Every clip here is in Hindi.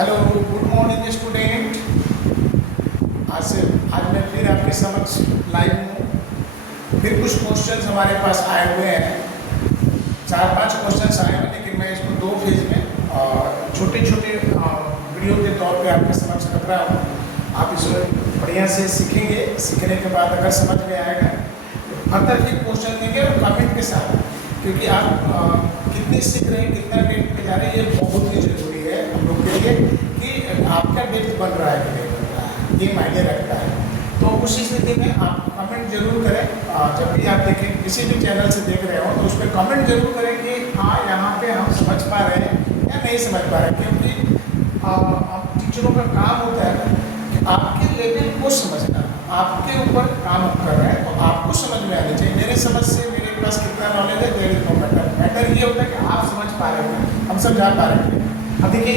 Hello, good morning student. आज मैं फिर आपके समक्ष लाइव हूँ। फिर कुछ क्वेश्चंस हमारे पास आए हुए हैं। 4-5 क्वेश्चंस आए हैं, लेकिन मैं इसको 2 फेज में छोटे छोटे वीडियो के तौर पे आपके समक्ष रख रहा हूँ। आप इसको बढ़िया से सीखेंगे। सीखने के बाद अगर समझ में आएगा तो फर्दर फिर क्वेश्चन देंगे और कमेंट के साथ, क्योंकि आप कितने सीख रहे हैं, कितना डेप्थ पे जा रहे हैं, ये बहुत ही ज़रूरी है हम लोग के लिए कि आपका डेप्थ बन रहा है कि नहीं बन रहा है, ये मायने रखता है। तो उस स्थिति में आप कमेंट जरूर करें। जब भी आप देखें, किसी भी चैनल से देख रहे हो तो उस पर कमेंट जरूर करें कि हाँ, यहाँ पे हम समझ पा रहे हैं या नहीं समझ पा रहे हैं, क्योंकि टीचरों का काम होता है कि आपके लेवल को समझना। आपके ऊपर काम हम कर रहे हैं तो आपको समझ में आनी चाहिए। मेरे समझ से मेरे पास कितना नॉलेज है, there is no matter. Matter ये होता है कि आप समझ पा रहे हैं, हम समझा पा रहे हैं। अब देखिए,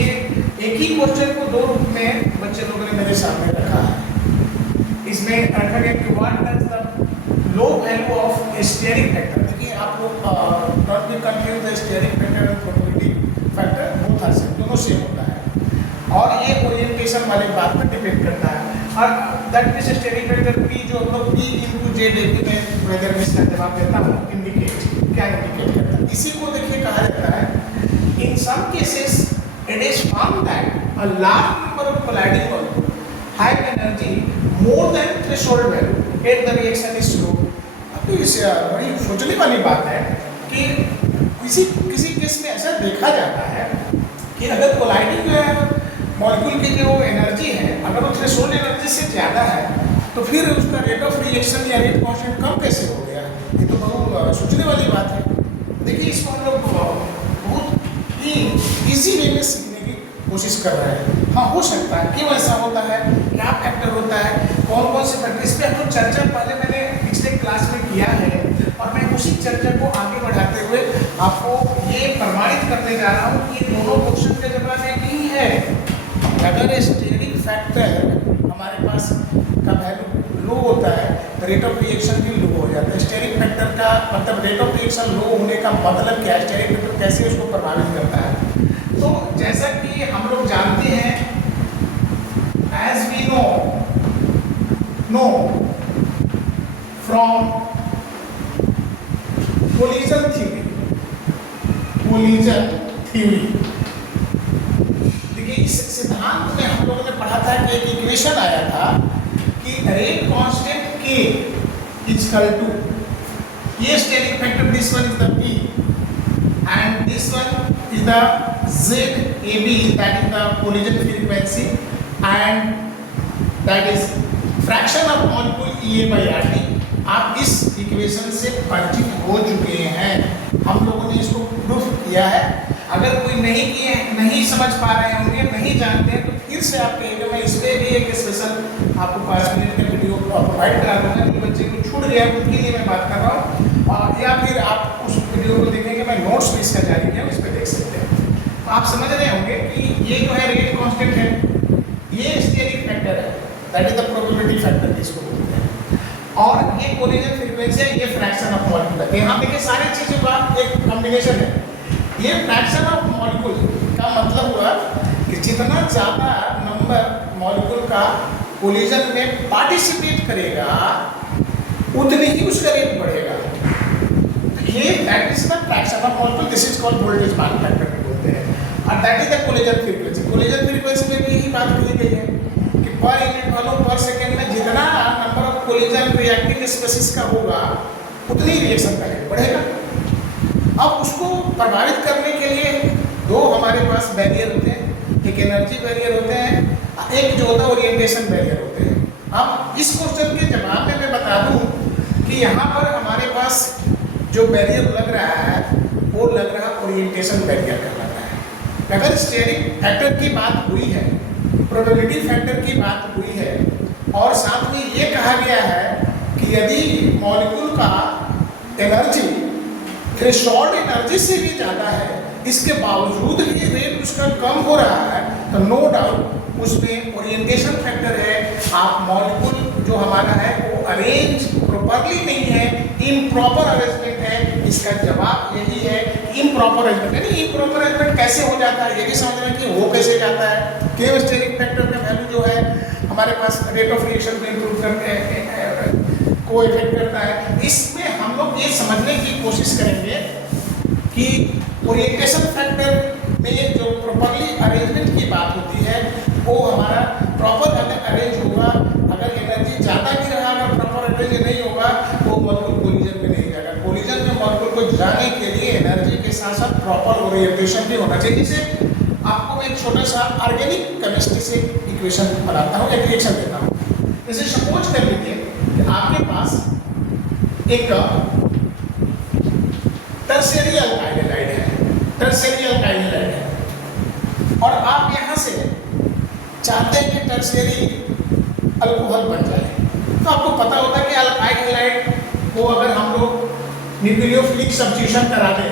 एक ही क्वेश्चन को 2 रूप में बच्चे लोगों ने मेरे सामने रखा है। इसमें रखा गया कि what does the low value of steering factor. देखिए, आप लोग don't be confuse, the steering factor और probability factor both are same, दोनों सेम होता है और ये ओरिएंटेशन वाली बात पर डिपेंड करता है। और that means steering factor P जो हम लोग P × J में वेदर में इसका जवाब देता हूँ, इंडिकेट क्या इंडिकेट करता है। इसी को देखिए कहा जाता है, in some cases it is found that a large number of colliding molecule have energy more than threshold value at the reaction is slow. अब तो इस बड़ी सोचने वाली बात है कि किसी केस में ऐसा देखा जाता है कि अगर कोलाइडिंग मॉलिक्यूल की जो एनर्जी है, अगर वो थ्रेशोल्ड एनर्जी से ज़्यादा है तो फिर उसका रेट ऑफ रिएक्शन या रेट कांस्टेंट कम कैसे हो गया। ये तो बहुत सोचने वाली बात है। देखिए, इसको हम लोग बहुत ही ईजी वे में सीखने की कोशिश कर रहे हैं। हाँ, हो सकता है, क्यों ऐसा होता है, क्या फैक्टर होता है, कौन कौन से फैक्टर, इस पर हम लोग चर्चा पहले मैंने पिछले क्लास में किया है और मैं उसी चर्चा को आगे बढ़ाते हुए आपको ये प्रमाणित करने जा रहा हूँ कि दोनों क्वेश्चन का जवाब एक ही है। अगर स्टीयरिंग फैक्टर हमारे पास का वैल्यू लो होता है तो रेट ऑफ रिएक्शन भी लो हो जाता है। स्टीयरिंग फैक्टर का मतलब रेट ऑफ रिएक्शन लो होने का मतलब क्या है, स्टीयरिंग फैक्टर कैसे उसको प्रभावित करता है। तो जैसा कि हम लोग जानते हैं, as we know from collision theory, इस सिद्धांत में हम लोगों ने पढ़ा था कि एक इक्वेशन आया था कि rate constant K equal to, ये steering factor, this one is the P and this one is the ZAB, that is the collision frequency and that is fraction of molecule EA/RT। आप इस इक्वेशन से परिचित हो चुके हैं, हम लोगों ने इसको प्रूफ किया है। अगर कोई नहीं समझ पा रहे होंगे, नहीं जानते हैं, तो फिर से आप कहेंगे। मैं इस पर भी एक स्पेशल आपको 5 मिनट का वीडियो प्रोवाइड करा दूंगा। जो बच्चे को छूट गया उनके लिए मैं बात कर रहा हूँ, और या फिर आप उस वीडियो को देखेंगे, मैं नोट्स भी इसका जारी किया, इस पर देख सकते हैं। तो आप समझ रहे होंगे कि ये जो है रेट कांस्टेंट है, ये स्टीयरिंग फैक्टर है, that is the probability factor जिसको बोलते हैं, और ये कोलिजन फ्रीक्वेंसी है, ये फ्रैक्शन ऑफ मॉलिक्यूल है। यहाँ देखिए, सारी चीज़ों का एक कॉम्बिनेशन है। ये फ्रैक्शन ऑफ मॉलिक्यूल का मतलब हुआ कि जितना ज़्यादा नंबर मॉलिक्यूल का कोलिजन में पार्टिसिपेट करेगा उतनी ही उसका रेट बढ़ेगा। तो ये that is the fraction of molecule, this is called voltage मान फैक्टर बोलते हैं, और that is the collision frequency. Collision frequency में भी यही बात कही गई है कि पर यूनिट वॉल्यूम पर सेकेंड में जितना number of collision reacting species का होगा उतनी रिएक्शन का रेट बढ़ेगा। अब उसको प्रभावित करने के लिए 2 हमारे पास बैरियर होते हैं, एक एनर्जी बैरियर होते हैं, एक जो होता है ओरिएंटेशन बैरियर होते हैं। अब इस क्वेश्चन के जवाब में मैं बता दूं कि यहाँ पर हमारे पास जो बैरियर लग रहा है वो लग रहा ओरिएंटेशन बैरियर का लग रहा है। अगर स्टीयरिंग फैक्टर की बात हुई है, प्रोबेबिलिटी फैक्टर की बात हुई है, और साथ में ये कहा गया है कि यदि मॉलिक्यूल का एनर्जी थ्रेशोल्ड एनर्जी से भी ज़्यादा है, इसके बावजूद भी रेट उसका कम हो रहा है, तो नो डाउट उसमें ओरिएंटेशन फैक्टर है। आप मॉलिक्यूल जो हमारा है वो अरेंज प्रॉपरली नहीं है, इम्प्रॉपर अरेंजमेंट है। इसका जवाब यही है इम्प्रॉपर अरेंजमेंट, यानी इम्प्रॉपर अरेंजमेंट कैसे हो जाता है ये भी समझना कि वो कैसे जाता है। केव स्टेरिक फैक्टर का वैल्यू जो है हमारे पास रेट ऑफ रिएक्शन को इम्प्रूव करते को इफेक्ट करता है। इसमें हम लोग ये समझने की कोशिश करेंगे कि ओरिएंटेशन फैक्टर में जो प्रॉपरली अरेंजमेंट की बात होती है वो हमारा प्रॉपर अरेंज होगा। अगर एनर्जी ज़्यादा भी रहा, अगर प्रॉपर अरेंज नहीं होगा वो मॉलिक्यूल कोलिजन में नहीं जाएगा। कोलिजन में मॉलिक्यूल को जाने के लिए एनर्जी के साथ साथ प्रॉपर ओरिएंटेशन भी होना चाहिए। जिसे आपको मैं एक छोटा सा ऑर्गेनिक केमिस्ट्री से इक्वेशन बनाता हूँ, एक रिएक्शन देता हूँ। जैसे सपोज कर लीजिए कि आपके पास एक टर्शियरी अल्काइल हैलाइड है, टर्शियरी अल्काइल हैलाइड है, और आप यहाँ से चाहते हैं कि टर्शियरी अल्कोहल बन जाए। तो आपको पता होता है कि अल्काइल हैलाइड को अगर हम लोग न्यूक्लियोफिलिक सब्स्टिट्यूशन करा दें,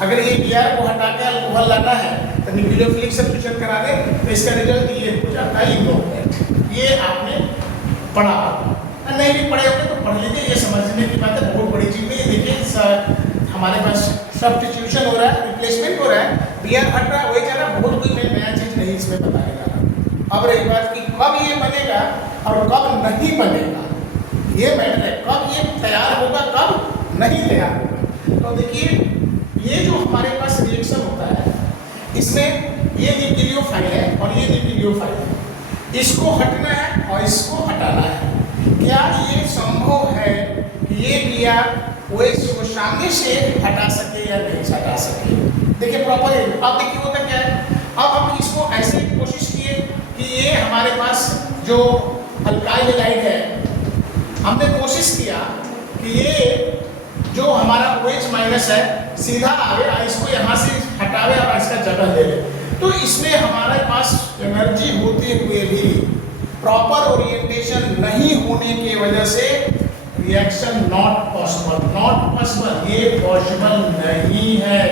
अगर ये Br को हटा के अल्कोहल लाना है तो न्यूक्लियोफिलिक सब्स्टिट्यूशन करा दें तो इसका रिजल्ट ये हो जाता है इनोवेट। ये आपने पढ़ा होगा, नहीं भी पढ़े होंगे तो पढ़ लीजिए, ये समझने की बात है, बहुत बड़ी चीज़ नहीं है। देखिए हमारे पास सब्स्टिट्यूशन हो रहा है, रिप्लेसमेंट हो रहा है, Br हट रहा है, वही जा रहा, बहुत कोई नया चीज़ नहीं इसमें बताने जा रहा। अब रही बात कि कब ये बनेगा और कब नहीं बनेगा, ये मैटर है, कब ये तैयार होगा कब नहीं तैयार होगा। तो देखिए ये जो हमारे पास रिएक्शन होता है इसमें ये न्यूक्लियोफाइल है और ये न्यूक्लियोफाइल है, इसको हटना है और इसको हटाना है। क्या ये संभव है कि ये Br OH को सामने से हटा सके या नहीं हटा सके? देखिए प्रॉपर है। अब देखिए होता क्या है, अब हम इसको ऐसे कोशिश किए कि ये हमारे पास जो अल्काइल हैलाइड है, हमने कोशिश किया कि ये जो हमारा OH माइनस है सीधा आवे और इसको यहाँ से हटावे और इसका जगह ले ले। तो इसमें हमारे पास एनर्जी होते हुए भी प्रॉपर ओरिएंटेशन नहीं होने की वजह से रिएक्शन नॉट पॉसिबल, ये पॉसिबल नहीं है,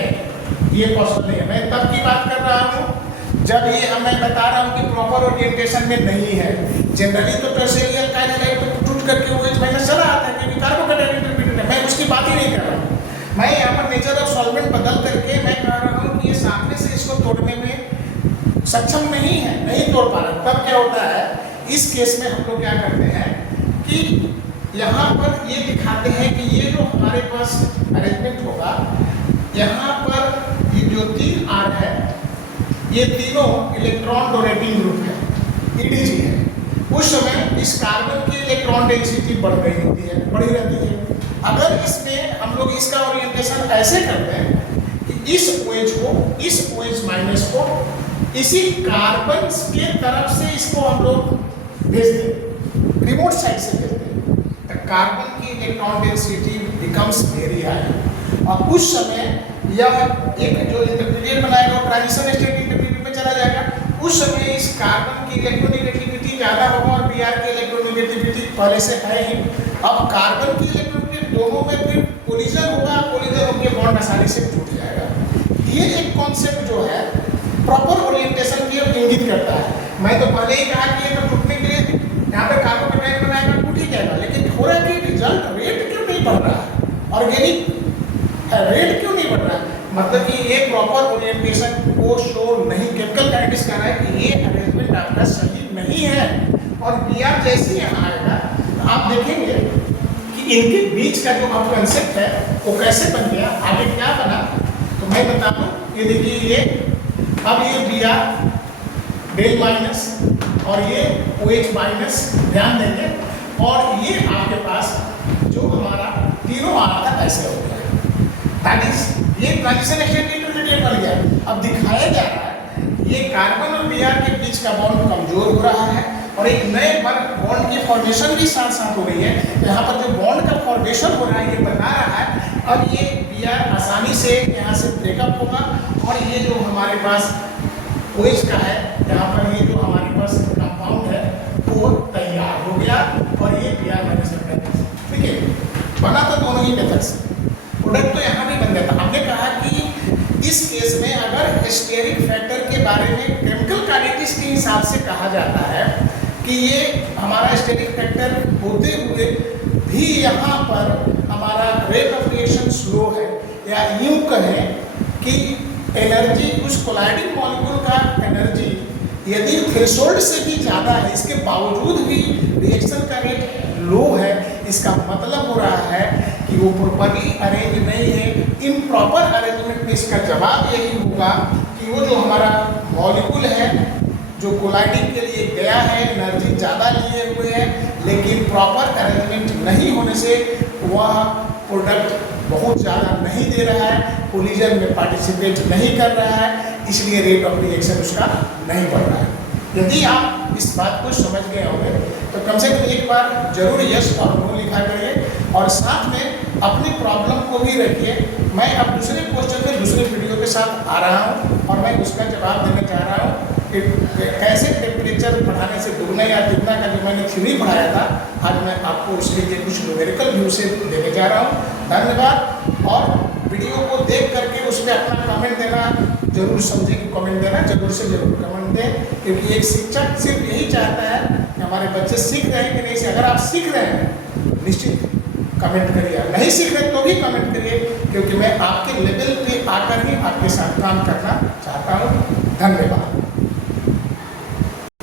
ये पॉसिबल नहीं है। मैं तब की बात कर रहा हूँ जब ये मैं बता रहा हूँ कि प्रॉपर ओरिएंटेशन में नहीं है। जनरली तो टर्शियरी अल्काइल हैलाइड को टूट करके OH माइनस चला आता है क्योंकि कार्बोकेटायन इंटरमीडिएट है। मैं उसकी बात ही नहीं कर रहा हूँ, मैं यहाँ पर नेचर ऑफ सॉल्वेंट बदल करके मैं कह रहा हूँ कि ये सामने से इसको तोड़ने में सक्षम नहीं है, नहीं तोड़ पा रहा। तब क्या होता है, इस केस में हम लोग क्या करते हैं कि यहाँ पर ये दिखाते हैं कि ये जो हमारे पास अरेंजमेंट होगा, यहाँ पर ये जो 3 R है ये तीनों इलेक्ट्रॉन डोनेटिंग ग्रुप है, EDG है। उस समय इस कार्बन की इलेक्ट्रॉन डेंसिटी बढ़ रही होती है, बढ़ी रहती है। अगर इसमें हम लोग इसका ओरिएंटेशन ऐसे करते हैं कि इस OH को, इस OH माइनस को इसी कार्बन के तरफ से इसको हम लोग भेज दें, रिमोट साइड से भेज दें, तो कार्बन की electron density becomes very high. और उस समय यह एक जो इंटरमीडिएट बनाएगा वो ट्रांजिशन स्टेट इंटरमीडिएट में चला जाएगा। उस समय इस कार्बन की इलेक्ट्रोनेगेटिविटी ज़्यादा होगा और Br की इलेक्ट्रोनेगेटिविटी पहले से है ही। अब कार्बन की इलेक्ट्रोनेगेटिविटी दोनों में फिर कोलिजन होगा, कोलिजन होकर बॉन्ड आसानी से टूट जाएगा। ये एक कॉन्सेप्ट जो है प्रॉपर ओरिएंटेशन की ओर इंगित करता है। मैं तो पहले ही कहा कि ये तो टूटने के लिए यहाँ पे कार्बोकेटायन बनाएगा टूट ही जाएगा, लेकिन हो रहा है कि रिजल्ट रेट क्यों नहीं बढ़ रहा है, ऑर्गेनिक रेट क्यों नहीं बढ़ रहा है? मतलब कि ये प्रॉपर ओरिएंटेशन को शो नहीं, केमिकल काइनेटिक्स कह रहा है कि ये अरेंजमेंट आपका सही नहीं है। और Br जैसे यहाँ आएगा तो आप देखेंगे कि इनके बीच का जो अब कंसेप्ट है वो कैसे बन गया, आगे क्या बना। तो मैं बता दूँ, ये देखिए ये अब ये Br डेल माइनस और ये OH माइनस ध्यान देंगे, और ये आपके पास जो हमारा तीनों आ रहा था ऐसे हो गया, दैट इज ये ट्रांजिशन स्टेट इंटरमीडिएट बन गया। अब दिखाया जा रहा है ये कार्बन और Br के बीच का बॉन्ड कमजोर हो रहा है और एक नए बॉन्ड की फॉर्मेशन भी साथ साथ हो रही है। यहाँ पर जो बॉन्ड का फॉर्मेशन हो रहा है ये बता रहा है अब ये Br आसानी से यहाँ से ब्रेकअप होगा और ये जो हमारे पास OH का है, यहाँ पर ये जो हमारे पास कंपाउंड है वो तैयार हो गया और ये Br माइनस का ठीक है बना। तो दोनों ही मेथड से प्रोडक्ट तो यहाँ भी बन गया था। हमने कहा कि इस केस में अगर स्टेरिक फैक्टर के बारे में केमिकल काइनेटिक्स के हिसाब से कहा जाता है कि ये हमारा स्टेरिक फैक्टर होते हुए भी यहाँ पर हमारा रेट ऑफ रिएक्शन स्लो है, या यूं कहें कि एनर्जी, उस कोलाइडिंग मॉलिक्यूल का एनर्जी यदि थ्रेशोल्ड से भी ज़्यादा है, इसके बावजूद भी रिएक्शन का रेट लो है, इसका मतलब हो रहा है कि वो प्रॉपरली अरेंज नहीं है। इम्प्रॉपर अरेंजमेंट में इसका जवाब यही होगा कि वो जो हमारा मॉलिक्यूल है जो कोलाइडिंग के लिए गया है, एनर्जी ज़्यादा लिए हुए है, लेकिन प्रॉपर अरेंजमेंट नहीं होने से वह प्रोडक्ट बहुत ज़्यादा नहीं दे रहा है, कोलिजन में पार्टिसिपेट नहीं कर रहा है, इसलिए रेट ऑफ रिएक्शन उसका नहीं बढ़ रहा है। यदि आप इस बात को समझ गए होंगे तो कम से कम एक बार जरूर यस और नो लिखा करिए और साथ में अपनी प्रॉब्लम को भी रखिए। मैं अब दूसरे क्वेश्चन में दूसरे वीडियो के साथ आ रहा हूँ और मैं उसका जवाब देना चाह रहा हूँ कि कैसे टेम्परेचर बढ़ाने से दुगना या तिगना का जो मैंने थ्योरी पढ़ाया था, आज मैं आपको उसके लिए कुछ न्यूमेरिकल व्यू से देने जा रहा हूँ। धन्यवाद। और वीडियो को देख करके उस पर अपना कमेंट देना जरूर समझे कि कमेंट देना जरूर से जरूर कमेंट दें, क्योंकि एक शिक्षक सिर्फ यही चाहता है कि हमारे बच्चे सीख रहे हैं कि नहीं। अगर आप सीख रहे हैं निश्चित कमेंट करिए, नहीं सीख रहे तो भी कमेंट करिए, क्योंकि मैं आपके लेवल पे आकर ही आपके साथ काम करना चाहता हूँ। धन्यवाद।